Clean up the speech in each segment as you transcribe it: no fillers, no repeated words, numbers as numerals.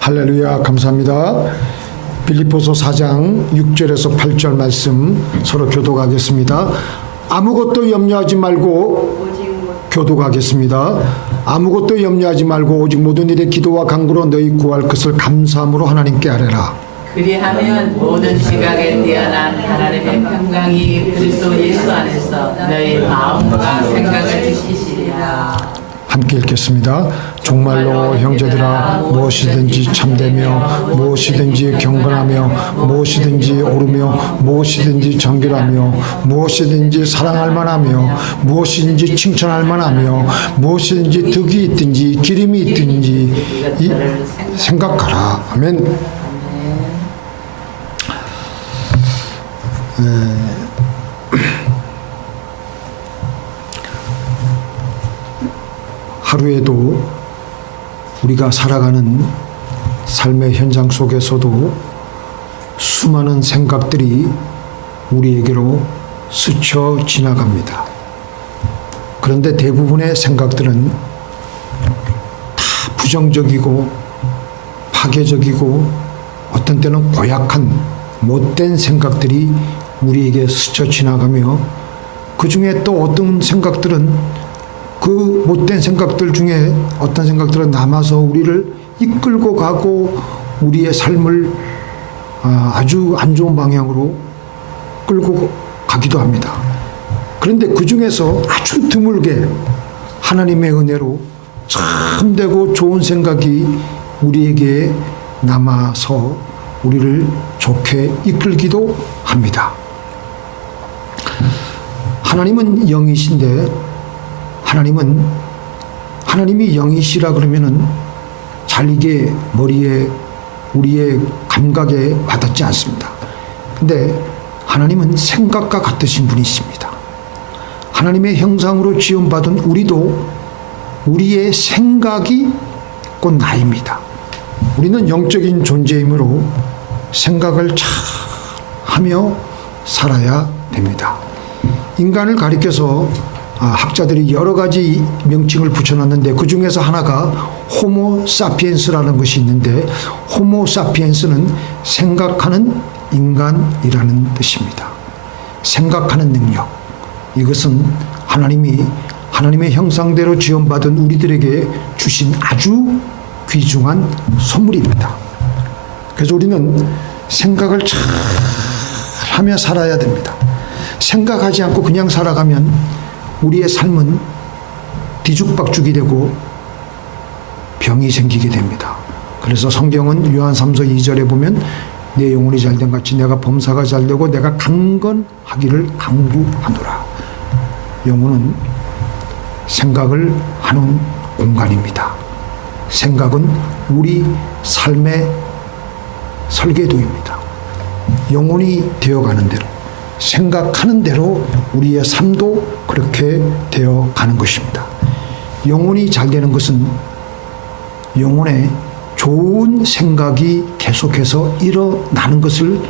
할렐루야, 감사합니다. 빌립보서 4장 6절에서 8절 말씀 서로 교독하겠습니다. 아무것도 염려하지 말고 교독하겠습니다. 아무것도 염려하지 말고 오직 모든 일에 기도와 간구로 너희 구할 것을 감사함으로 하나님께 아뢰라. 그리하면 모든 지각에 뛰어난 하나님의 평강이 그리스도 예수 안에서 너희 마음과 생각을 지키시리라. 함께 읽겠습니다. 정말로 형제들아, 무엇이든지 참되며 무엇이든지 경건하며 무엇이든지 옳으며 무엇이든지 정결하며 무엇이든지 사랑할 만하며 무엇이든지 칭찬할 만하며 무엇이든지 덕이 있든지 기림이 있든지 생각하라. 아멘. 하루에도 우리가 살아가는 삶의 현장 속에서도 수많은 생각들이 우리에게로 스쳐 지나갑니다. 그런데 대부분의 생각들은 다 부정적이고 파괴적이고 어떤 때는 고약한 못된 생각들이 우리에게 스쳐 지나가며 그 중에 또 어떤 생각들은 그 못된 생각들 중에 어떤 생각들은 남아서 우리를 이끌고 가고 우리의 삶을 아주 안 좋은 방향으로 끌고 가기도 합니다. 그런데 그 중에서 아주 드물게 하나님의 은혜로 참되고 좋은 생각이 우리에게 남아서 우리를 좋게 이끌기도 합니다. 하나님은 영이신데 하나님이 영이시라 그러면은 잘 이게 머리에 우리의 감각에 와닿지 않습니다. 근데 하나님은 생각과 같으신 분이십니다. 하나님의 형상으로 지음받은 우리도 우리의 생각이 곧 나입니다. 우리는 영적인 존재이므로 생각을 잘 하며 살아야 됩니다. 인간을 가리켜서 학자들이 여러 가지 명칭을 붙여놨는데 그 중에서 하나가 호모 사피엔스라는 것이 있는데 호모 사피엔스는 생각하는 인간이라는 뜻입니다. 생각하는 능력. 이것은 하나님의 형상대로 지음받은 우리들에게 주신 아주 귀중한 선물입니다. 그래서 우리는 생각을 잘 하며 살아야 됩니다. 생각하지 않고 그냥 살아가면 우리의 삶은 뒤죽박죽이 되고 병이 생기게 됩니다. 그래서 성경은 요한 3서 2절에 보면 내 영혼이 잘된 같이 내가 범사가 잘되고 내가 강건하기를 강구하노라. 영혼은 생각을 하는 공간입니다. 생각은 우리 삶의 설계도입니다. 영혼이 되어가는 대로 생각하는 대로 우리의 삶도 그렇게 되어 가는 것입니다. 영혼이 잘 되는 것은 영혼에 좋은 생각이 계속해서 일어나는 것을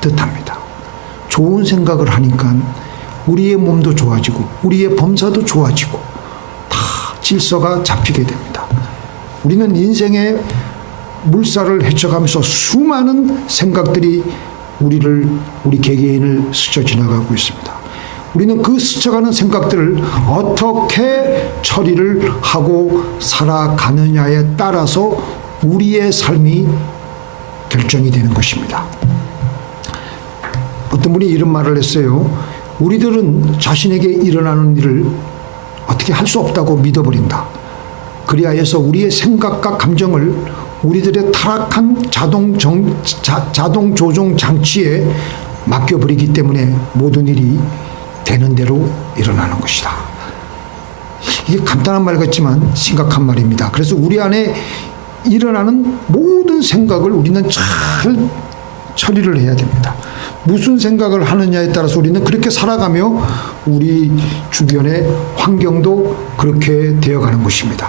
뜻합니다. 좋은 생각을 하니까 우리의 몸도 좋아지고 우리의 범사도 좋아지고 다 질서가 잡히게 됩니다. 우리는 인생의 물살을 헤쳐가면서 수많은 생각들이 우리 개개인을 스쳐 지나가고 있습니다. 우리는 그 스쳐가는 생각들을 어떻게 처리를 하고 살아가느냐에 따라서 우리의 삶이 결정이 되는 것입니다. 어떤 분이 이런 말을 했어요. 우리들은 자신에게 일어나는 일을 어떻게 할 수 없다고 믿어버린다. 그리하여서 우리의 생각과 감정을 우리들의 타락한 자동 조종 장치에 맡겨버리기 때문에 모든 일이 되는 대로 일어나는 것이다. 이게 간단한 말 같지만 심각한 말입니다. 그래서 우리 안에 일어나는 모든 생각을 우리는 잘 처리를 해야 됩니다. 무슨 생각을 하느냐에 따라서 우리는 그렇게 살아가며 우리 주변의 환경도 그렇게 되어가는 것입니다.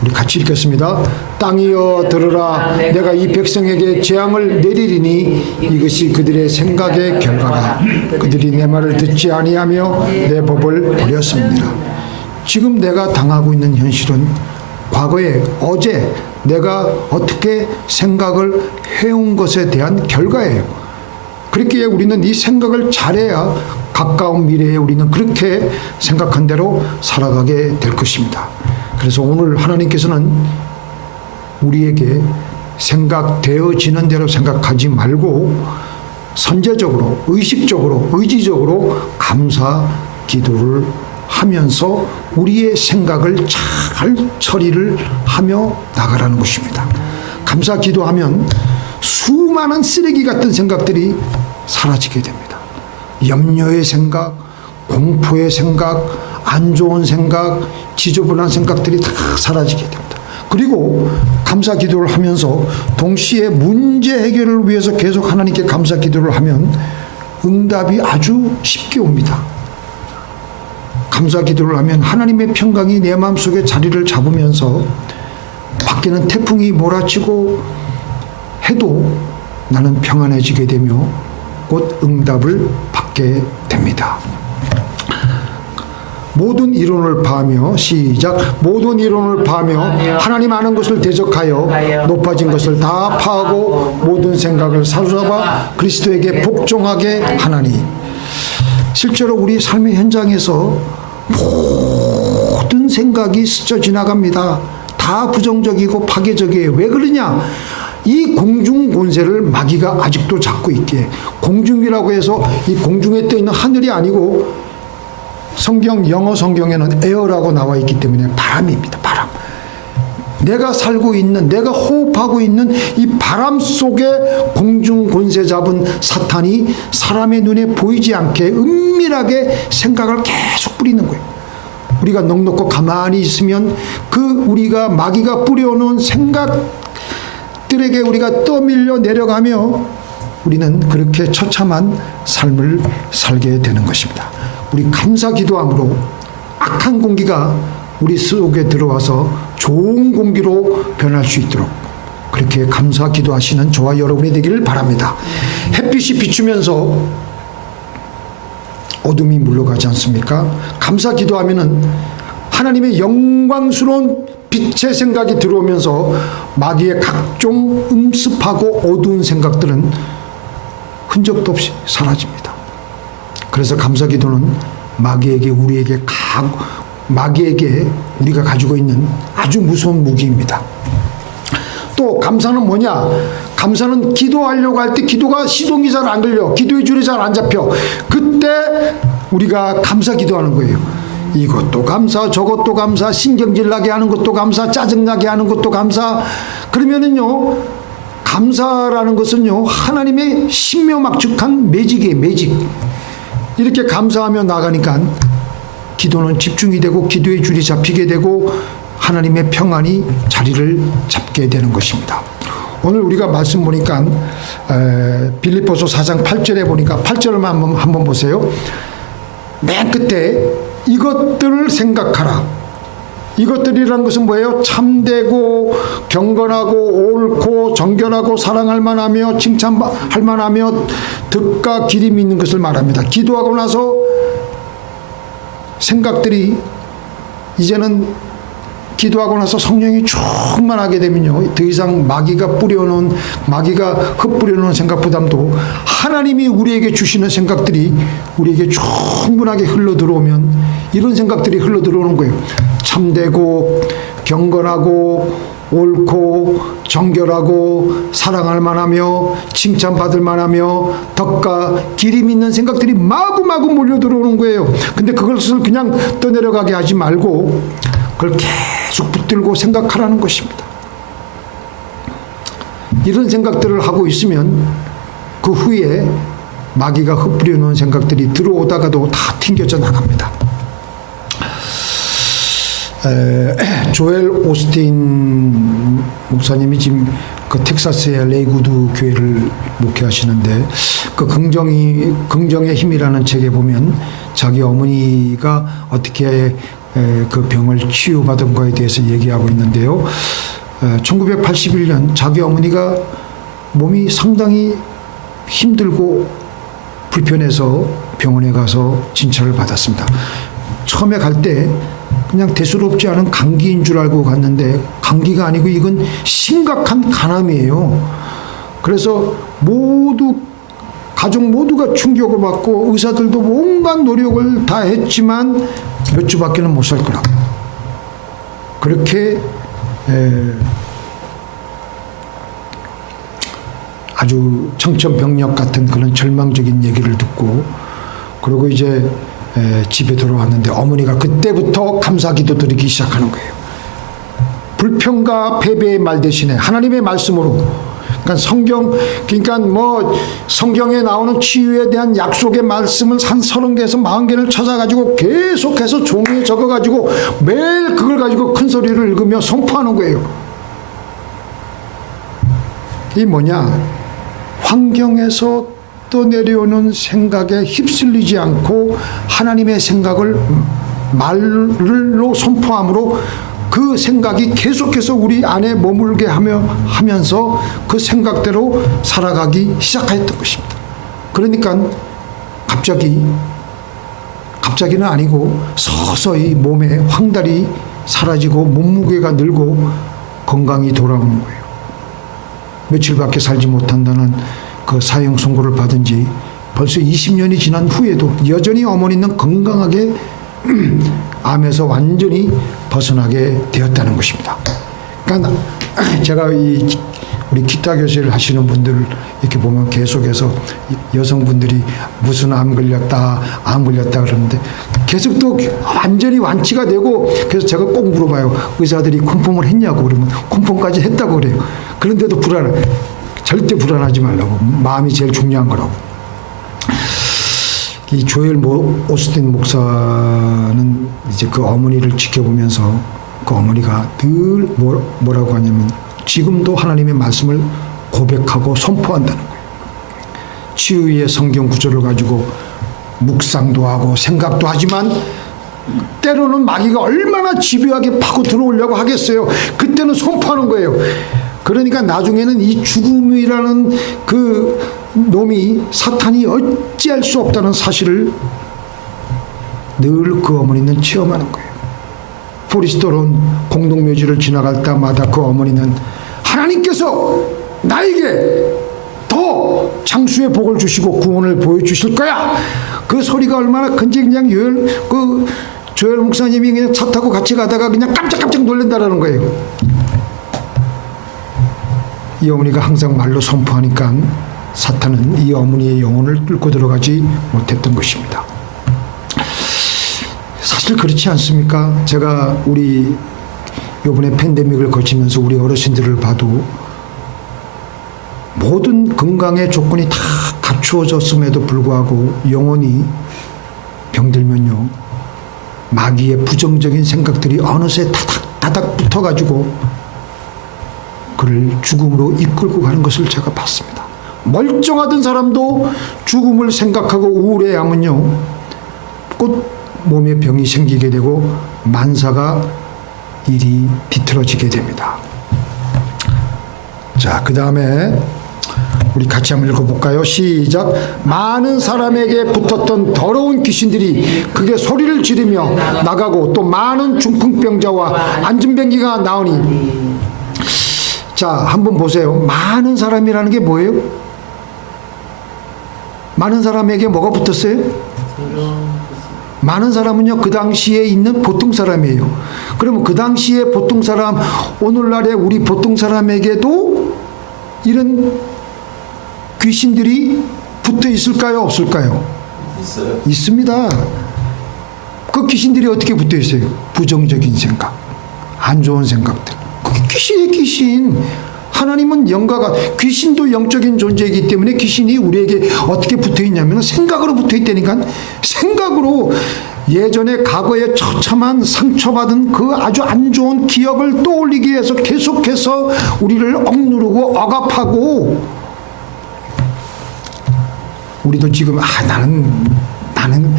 우리 같이 읽겠습니다. 땅이여 들으라. 내가 이 백성에게 재앙을 내리리니 이것이 그들의 생각의 결과라. 그들이 내 말을 듣지 아니하며 내 법을 버렸습니다. 지금 내가 당하고 있는 현실은 과거에 어제 내가 어떻게 생각을 해온 것에 대한 결과예요. 그렇기에 우리는 이 생각을 잘해야 가까운 미래에 우리는 그렇게 생각한 대로 살아가게 될 것입니다. 그래서 오늘 하나님께서는 우리에게 생각되어지는 대로 생각하지 말고 선제적으로, 의식적으로, 의지적으로 감사 기도를 하면서 우리의 생각을 잘 처리를 하며 나가라는 것입니다. 감사 기도하면 수많은 쓰레기 같은 생각들이 사라지게 됩니다. 염려의 생각, 공포의 생각, 안 좋은 생각, 지저분한 생각들이 다 사라지게 됩니다. 그리고 감사 기도를 하면서 동시에 문제 해결을 위해서 계속 하나님께 감사 기도를 하면 응답이 아주 쉽게 옵니다. 감사 기도를 하면 하나님의 평강이 내 마음속에 자리를 잡으면서 밖에는 태풍이 몰아치고 해도 나는 평안해지게 되며 곧 응답을 받게 됩니다. 모든 이론을 파하며 시작 모든 이론을 파하며 하나님 아는 것을 대적하여 높아진 것을 다 파하고 모든 생각을 사로잡아 그리스도에게 복종하게 하나니. 실제로 우리 삶의 현장에서 모든 생각이 스쳐 지나갑니다. 다 부정적이고 파괴적이에요. 왜 그러냐? 이 공중 권세를 마귀가 아직도 잡고 있기에. 공중이라고 해서 이 공중에 떠 있는 하늘이 아니고 성경 영어 성경에는 에어라고 나와 있기 때문에 바람입니다. 바람. 내가 살고 있는, 내가 호흡하고 있는 이 바람 속에 공중 권세 잡은 사탄이 사람의 눈에 보이지 않게 은밀하게 생각을 계속 뿌리는 거예요. 우리가 넉넉고 가만히 있으면 그 우리가 마귀가 뿌려놓은 생각들에게 우리가 떠밀려 내려가며 우리는 그렇게 처참한 삶을 살게 되는 것입니다. 우리 감사 기도함으로 악한 공기가 우리 속에 들어와서 좋은 공기로 변할 수 있도록 그렇게 감사 기도하시는 저와 여러분이 되기를 바랍니다. 햇빛이 비추면서 어둠이 물러가지 않습니까? 감사 기도하면은 하나님의 영광스러운 빛의 생각이 들어오면서 마귀의 각종 음습하고 어두운 생각들은 흔적도 없이 사라집니다. 그래서 감사 기도는 마귀에게 우리가 가지고 있는 아주 무서운 무기입니다. 또 감사는 뭐냐? 감사는 기도하려고 할 때 기도가 시동이 잘 안 걸려. 기도의 줄이 잘 안 잡혀. 그때 우리가 감사 기도하는 거예요. 이것도 감사, 저것도 감사, 신경질 나게 하는 것도 감사, 짜증나게 하는 것도 감사. 그러면은요, 감사라는 것은요, 하나님의 신묘막측한 매직이에요, 매직. 이렇게 감사하며 나가니까 기도는 집중이 되고 기도의 줄이 잡히게 되고 하나님의 평안이 자리를 잡게 되는 것입니다. 오늘 우리가 말씀 보니까 빌립보서 4장 8절에 보니까 8절만 한번 보세요. 맨 끝에 이것들을 생각하라. 이것들이란 것은 뭐예요? 참되고 경건하고 옳고 정결하고 사랑할 만하며 칭찬할 만하며 덕과 기림이 있는 것을 말합니다. 기도하고 나서 생각들이 이제는 기도하고 나서 성령이 충만하게 되면요, 더 이상 마귀가 흩뿌려놓은 생각보다도 하나님이 우리에게 주시는 생각들이 우리에게 충분하게 흘러들어오면 이런 생각들이 흘러들어오는 거예요. 참되고 경건하고 옳고 정결하고 사랑할 만하며 칭찬받을 만하며 덕과 기림 있는 생각들이 마구마구 몰려들어오는 거예요. 근데 그것을 그냥 떠내려가게 하지 말고 그걸 계속 붙들고 생각하라는 것입니다. 이런 생각들을 하고 있으면 그 후에 마귀가 흩뿌려 놓은 생각들이 들어오다가도 다 튕겨져 나갑니다. 조엘 오스틴 목사님이 지금 그 텍사스의 레이구드 교회를 목회하시는데 그 긍정의 힘이라는 책에 보면 자기 어머니가 어떻게 그 병을 치유받은 거에 대해서 얘기하고 있는데요. 1981년 자기 어머니가 몸이 상당히 힘들고 불편해서 병원에 가서 진찰을 받았습니다. 처음에 갈 때 그냥 대수롭지 않은 감기인 줄 알고 갔는데 감기가 아니고 이건 심각한 간암이에요. 그래서 모두 가족 모두가 충격을 받고 의사들도 온갖 노력을 다 했지만 몇 주밖에는 못 살 거라고. 그렇게 아주 청천벽력 같은 그런 절망적인 얘기를 듣고 그리고 이제 집에 돌아왔는데 어머니가 그때부터 감사기도 드리기 시작하는 거예요. 불평과 패배의 말 대신에 하나님의 말씀으로, 그러니까 그러니까 뭐 성경에 나오는 치유에 대한 약속의 말씀을 한 30개에서 40개를 찾아가지고 계속해서 종이에 적어가지고 매일 그걸 가지고 큰 소리를 읽으며 선포하는 거예요. 이 뭐냐? 환경에서 떠내려오는 생각에 휩쓸리지 않고 하나님의 생각을 말로 선포함으로 그 생각이 계속해서 우리 안에 머물게 하면서 그 생각대로 살아가기 시작했던 것입니다. 그러니까 갑자기는 아니고 서서히 몸에 황달이 사라지고 몸무게가 늘고 건강이 돌아오는 거예요. 며칠밖에 살지 못한다는 그 사형 선고를 받은 지 벌써 20년이 지난 후에도 여전히 어머니는 건강하게 암에서 완전히 벗어나게 되었다는 것입니다. 그러니까 제가 우리 기타 교실을 하시는 분들 이렇게 보면 계속해서 여성분들이 무슨 암 걸렸다 그러는데 계속 또 완전히 완치가 되고 그래서 제가 꼭 물어봐요. 의사들이 콘펌을 했냐고 그러면 콘펌까지 했다고 그래요. 그런데도 절대 불안하지 말라고. 마음이 제일 중요한 거라고. 이 조엘 오스틴 목사는 이제 그 어머니를 지켜보면서 그 어머니가 늘 뭐라고 하냐면 지금도 하나님의 말씀을 고백하고 선포한다는 거예요. 치유의 성경 구절을 가지고 묵상도 하고 생각도 하지만 때로는 마귀가 얼마나 집요하게 파고 들어오려고 하겠어요. 그때는 선포하는 거예요. 그러니까 나중에는 이 죽음이라는 그 놈이 사탄이 어찌할 수 없다는 사실을 늘 그 어머니는 체험하는 거예요. 포리스토론 공동묘지를 지나갈 때마다 그 어머니는 하나님께서 나에게 더 장수의 복을 주시고 구원을 보여주실 거야. 그 소리가 얼마나 큰지 그냥 조엘 목사님이 그냥 차 타고 같이 가다가 그냥 깜짝깜짝 놀란다라는 거예요. 이 어머니가 항상 말로 선포하니까 사탄은 이 어머니의 영혼을 뚫고 들어가지 못했던 것입니다. 사실 그렇지 않습니까? 제가 우리 이번에 팬데믹을 거치면서 우리 어르신들을 봐도 모든 건강의 조건이 다 갖추어졌음에도 불구하고 영혼이 병들면요 마귀의 부정적인 생각들이 어느새 다닥 붙어가지고 그를 죽음으로 이끌고 가는 것을 제가 봤습니다. 멀쩡하던 사람도 죽음을 생각하고 우울해하면요 곧 몸에 병이 생기게 되고 만사가 일이 비틀어지게 됩니다. 자, 그 다음에 우리 같이 한번 읽어볼까요? 시작. 많은 사람에게 붙었던 더러운 귀신들이 그게 소리를 지르며 나가고 또 많은 중풍병자와 안진병기가 나오니. 자, 한번 보세요. 많은 사람이라는 게 뭐예요? 많은 사람에게 뭐가 붙었어요? 많은 사람은요 그 당시에 있는 보통 사람이에요. 그러면 그 당시에 보통 사람, 오늘날의 우리 보통 사람에게도 이런 귀신들이 붙어 있을까요? 없을까요? 있어요. 있습니다. 그 귀신들이 어떻게 붙어 있어요? 부정적인 생각, 안 좋은 생각들. 그게 귀신이에요, 귀신. 하나님은 영가가, 귀신도 영적인 존재이기 때문에 귀신이 우리에게 어떻게 붙어 있냐면 생각으로 붙어 있다니까. 생각으로 예전에 과거에 처참한 상처받은 그 아주 안 좋은 기억을 떠올리기 위해서 계속해서 우리를 억누르고 억압하고, 우리도 지금 나는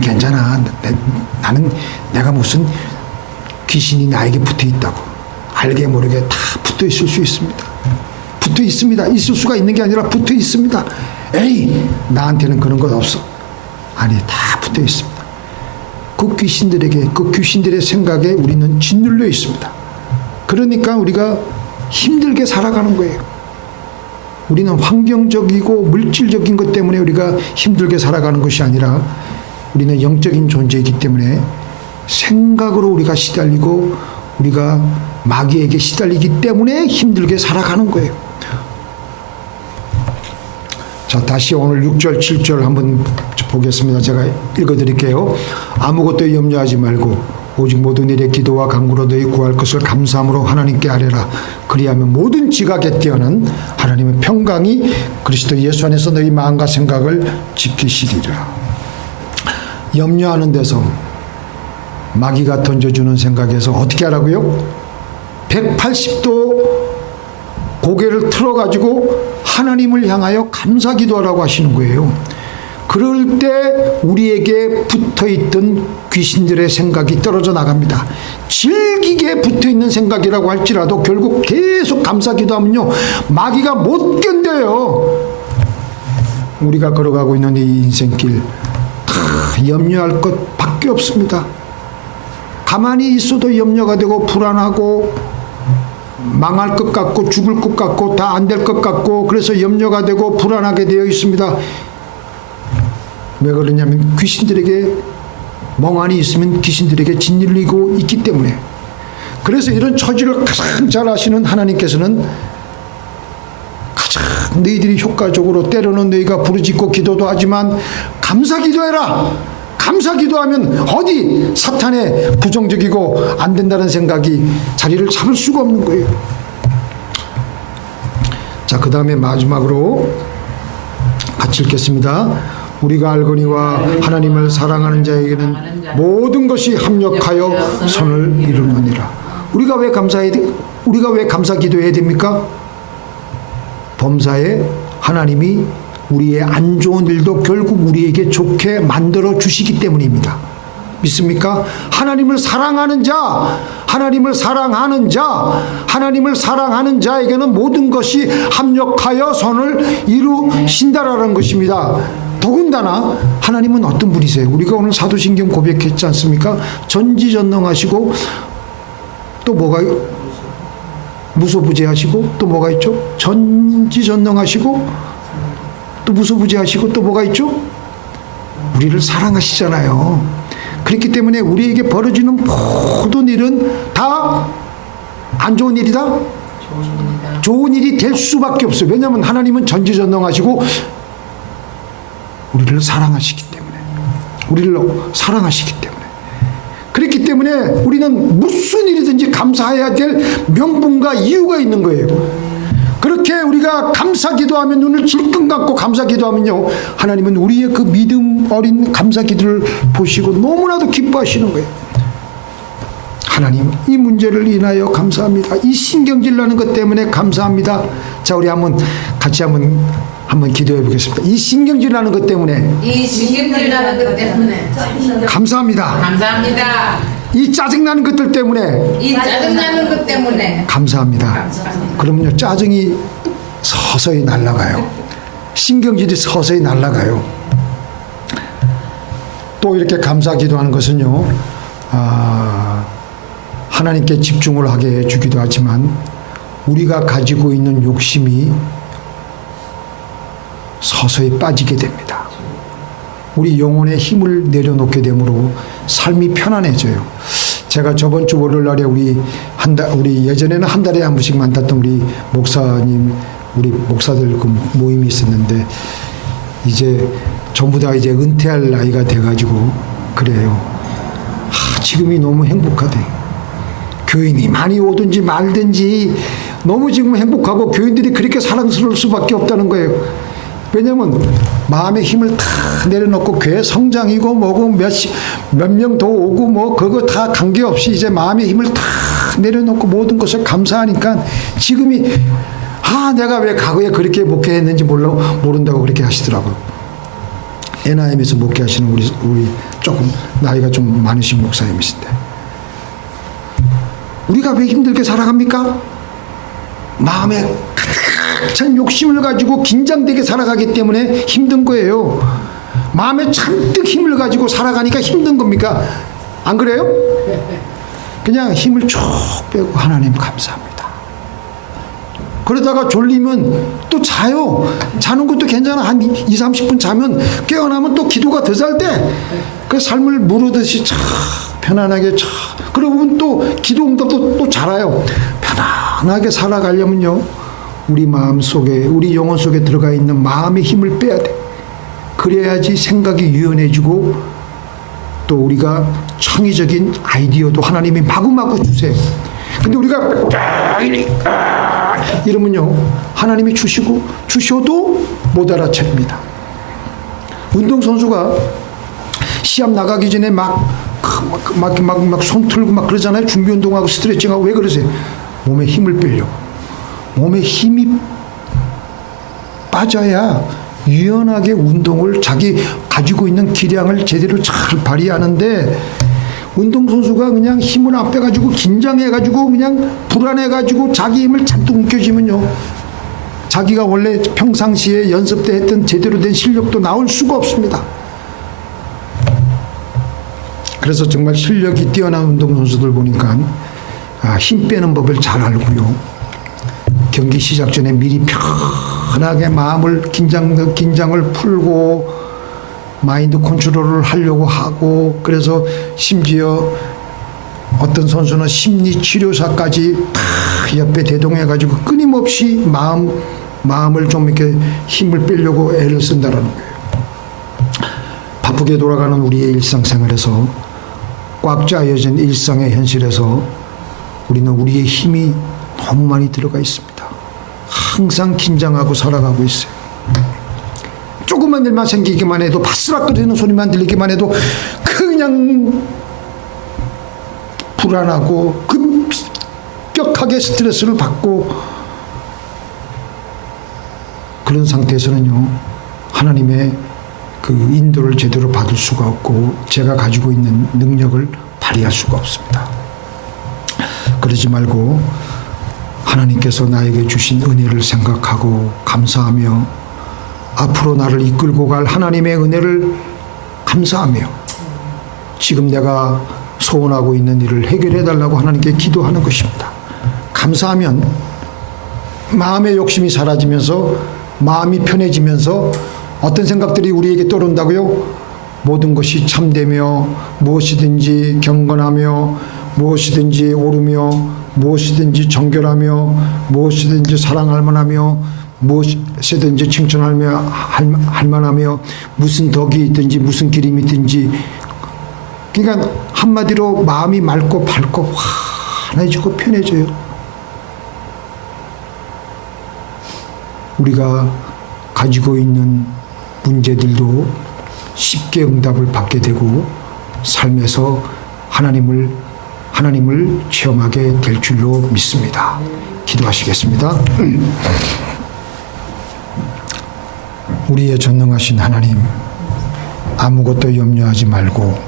괜찮아. 내가 무슨 귀신이 나에게 붙어 있다고 알게 모르게 다 붙어 있을 수 있습니다. 붙어 있습니다. 있을 수가 있는 게 아니라 붙어 있습니다. 에이, 나한테는 그런 것 없어. 아니, 다 붙어 있습니다. 그 귀신들에게, 그 귀신들의 생각에 우리는 짓눌려 있습니다. 그러니까 우리가 힘들게 살아가는 거예요. 우리는 환경적이고 물질적인 것 때문에 우리가 힘들게 살아가는 것이 아니라 우리는 영적인 존재이기 때문에 생각으로 우리가 시달리고 우리가 마귀에게 시달리기 때문에 힘들게 살아가는 거예요. 자, 다시 오늘 6절, 7절 한번 보겠습니다. 제가 읽어드릴게요. 아무것도 염려하지 말고 오직 모든 일에 기도와 간구로 너희 구할 것을 감사함으로 하나님께 아뢰라. 그리하면 모든 지각에 뛰어난 하나님의 평강이 그리스도 예수 안에서 너희 마음과 생각을 지키시리라. 염려하는 데서 마귀가 던져주는 생각에서 어떻게 하라고요? 180도 고개를 틀어가지고 하나님을 향하여 감사 기도하라고 하시는 거예요. 그럴 때 우리에게 붙어있던 귀신들의 생각이 떨어져 나갑니다. 질기게 붙어있는 생각이라고 할지라도 결국 계속 감사 기도하면요, 마귀가 못 견뎌요. 우리가 걸어가고 있는 이 인생길 다 염려할 것 밖에 없습니다. 가만히 있어도 염려가 되고 불안하고 망할 것 같고 죽을 것 같고 다 안 될 것 같고 그래서 염려가 되고 불안하게 되어 있습니다. 왜 그러냐면 귀신들에게 멍하니 있으면 귀신들에게 짓눌리고 있기 때문에. 그래서 이런 처지를 가장 잘 아시는 하나님께서는 가장 너희들이 효과적으로 때로는 너희가 부르짖고 기도도 하지만 감사 기도해라. 감사 기도하면 어디 사탄의 부정적이고 안 된다는 생각이 자리를 잡을 수가 없는 거예요. 자, 그 다음에 마지막으로 같이 읽겠습니다. 우리가 알거니와 하나님을 사랑하는 자에게는 모든 것이 합력하여 선을 이루느니라. 우리가 왜 감사 기도해야 됩니까? 범사에 하나님이 우리의 안 좋은 일도 결국 우리에게 좋게 만들어 주시기 때문입니다. 믿습니까? 하나님을 사랑하는 자, 하나님을 사랑하는 자, 하나님을 사랑하는 자에게는 모든 것이 합력하여 선을 이루신다라는 것입니다. 더군다나 하나님은 어떤 분이세요? 우리가 오늘 사도신경 고백했지 않습니까? 전지전능하시고 또 뭐가 무소부재하시고 또 뭐가 있죠? 전지전능하시고 또 무소부재하시고 또 뭐가 있죠? 우리를 사랑하시잖아요. 그렇기 때문에 우리에게 벌어지는 모든 일은 다 안 좋은 일이다? 좋은 일이 될 수밖에 없어요. 왜냐하면 하나님은 전지전능하시고 우리를 사랑하시기 때문에, 우리를 사랑하시기 때문에. 그렇기 때문에 우리는 무슨 일이든지 감사해야 될 명분과 이유가 있는 거예요. 그렇게 우리가 감사 기도하면, 눈을 질끈 감고 감사 기도하면요, 하나님은 우리의 그 믿음 어린 감사 기도를 보시고 너무나도 기뻐하시는 거예요. 하나님, 이 문제를 인하여 감사합니다. 이 신경질 나는 것 때문에 감사합니다. 자, 우리 같이 한번 기도해 보겠습니다. 이 신경질 나는 것 때문에, 이 신경질 나는 것 때문에 감사합니다. 감사합니다. 이 짜증 나는 것들 때문에, 이 짜증 나는 것 때문에 감사합니다. 그러면요, 짜증이 서서히 날아가요. 신경질이 서서히 날아가요. 또 이렇게 감사 기도하는 것은요, 하나님께 집중을 하게 해주기도 하지만 우리가 가지고 있는 욕심이 서서히 빠지게 됩니다. 우리 영혼의 힘을 내려놓게 되므로 삶이 편안해져요. 제가 저번 주 월요일 날에 우리 예전에는 한 달에 한 번씩 만났던 우리 목사님, 우리 목사들 그 모임이 있었는데 이제 전부 다 이제 은퇴할 나이가 돼가지고 그래요. 지금이 너무 행복하대. 교인이 많이 오든지 말든지 너무 지금 행복하고 교인들이 그렇게 사랑스러울 수밖에 없다는 거예요. 왜냐면 마음의 힘을 다 내려놓고 교회 성장이고 뭐고 몇 명 더 오고 뭐 그거 다 관계없이 이제 마음의 힘을 다 내려놓고 모든 것을 감사하니까 지금이 내가 왜 과거에 그렇게 목회했는지 모른다고 그렇게 하시더라고요. NIM에서 목회하시는 우리 조금 나이가 좀 많으신 목사님이신데, 우리가 왜 힘들게 살아갑니까? 마음에 가득 찬 욕심을 가지고 긴장되게 살아가기 때문에 힘든 거예요. 마음에 잔뜩 힘을 가지고 살아가니까 힘든 겁니까? 안 그래요? 그냥 힘을 쭉 빼고 하나님 감사합니다. 그러다가 졸리면 또 자요. 자는 것도 괜찮아. 한 20-30분 자면 깨어나면 또 기도가 더 잘 때 그 삶을 무르듯이 참 편안하게 참 그러고 보면 또 기도 응답도 또 잘해요. 편안하게 살아가려면요, 우리 마음 속에, 우리 영혼 속에 들어가 있는 마음의 힘을 빼야 돼. 그래야지 생각이 유연해지고 또 우리가 창의적인 아이디어도 하나님이 마구마구 주세요. 근데 우리가 이러면요, 하나님이 주셔도 못 알아챕니다. 운동선수가 시합 나가기 전에 막 손 틀고 막 그러잖아요. 준비 운동하고 스트레칭하고. 왜 그러세요? 몸에 힘을 빼려고. 몸에 힘이 빠져야 유연하게 운동을 자기 가지고 있는 기량을 제대로 잘 발휘하는데, 운동선수가 그냥 힘을 안 빼가지고 긴장해가지고 그냥 불안해가지고 자기 힘을 잔뜩 움켜쥐면요, 자기가 원래 평상시에 연습 때 했던 제대로 된 실력도 나올 수가 없습니다. 그래서 정말 실력이 뛰어난 운동선수들 보니까 힘 빼는 법을 잘 알고요, 경기 시작 전에 미리 편하게 마음을 긴장을 풀고 마인드 컨트롤을 하려고 하고, 그래서 심지어 어떤 선수는 심리치료사까지 다 옆에 대동해가지고 끊임없이 마음을 좀 이렇게 힘을 빼려고 애를 쓴다라는 거예요. 바쁘게 돌아가는 우리의 일상생활에서, 꽉 짜여진 일상의 현실에서 우리는 우리의 힘이 너무 많이 들어가 있습니다. 항상 긴장하고 살아가고 있어요. 조금만 일만 생기기만 해도, 바스락거리는 소리만 들리기만 해도 그냥 불안하고 급격하게 스트레스를 받고, 그런 상태에서는요, 하나님의 그 인도를 제대로 받을 수가 없고 제가 가지고 있는 능력을 발휘할 수가 없습니다. 그러지 말고 하나님께서 나에게 주신 은혜를 생각하고 감사하며, 앞으로 나를 이끌고 갈 하나님의 은혜를 감사하며, 지금 내가 소원하고 있는 일을 해결해 달라고 하나님께 기도하는 것입니다. 감사하면 마음의 욕심이 사라지면서 마음이 편해지면서 어떤 생각들이 우리에게 떠오른다고요? 모든 것이 참되며 무엇이든지 경건하며 무엇이든지 옳으며 무엇이든지 정결하며 무엇이든지 사랑할 만하며 무엇이든지 칭찬하며 할 만하며 무슨 덕이 있든지 무슨 기림이 있든지. 그러니까 한마디로 마음이 맑고 밝고 환해지고 편해져요. 우리가 가지고 있는 문제들도 쉽게 응답을 받게 되고 삶에서 하나님을 체험하게 될 줄로 믿습니다. 기도하시겠습니다. 우리의 전능하신 하나님, 아무것도 염려하지 말고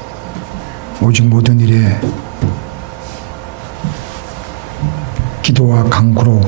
오직 모든 일에 기도와 간구로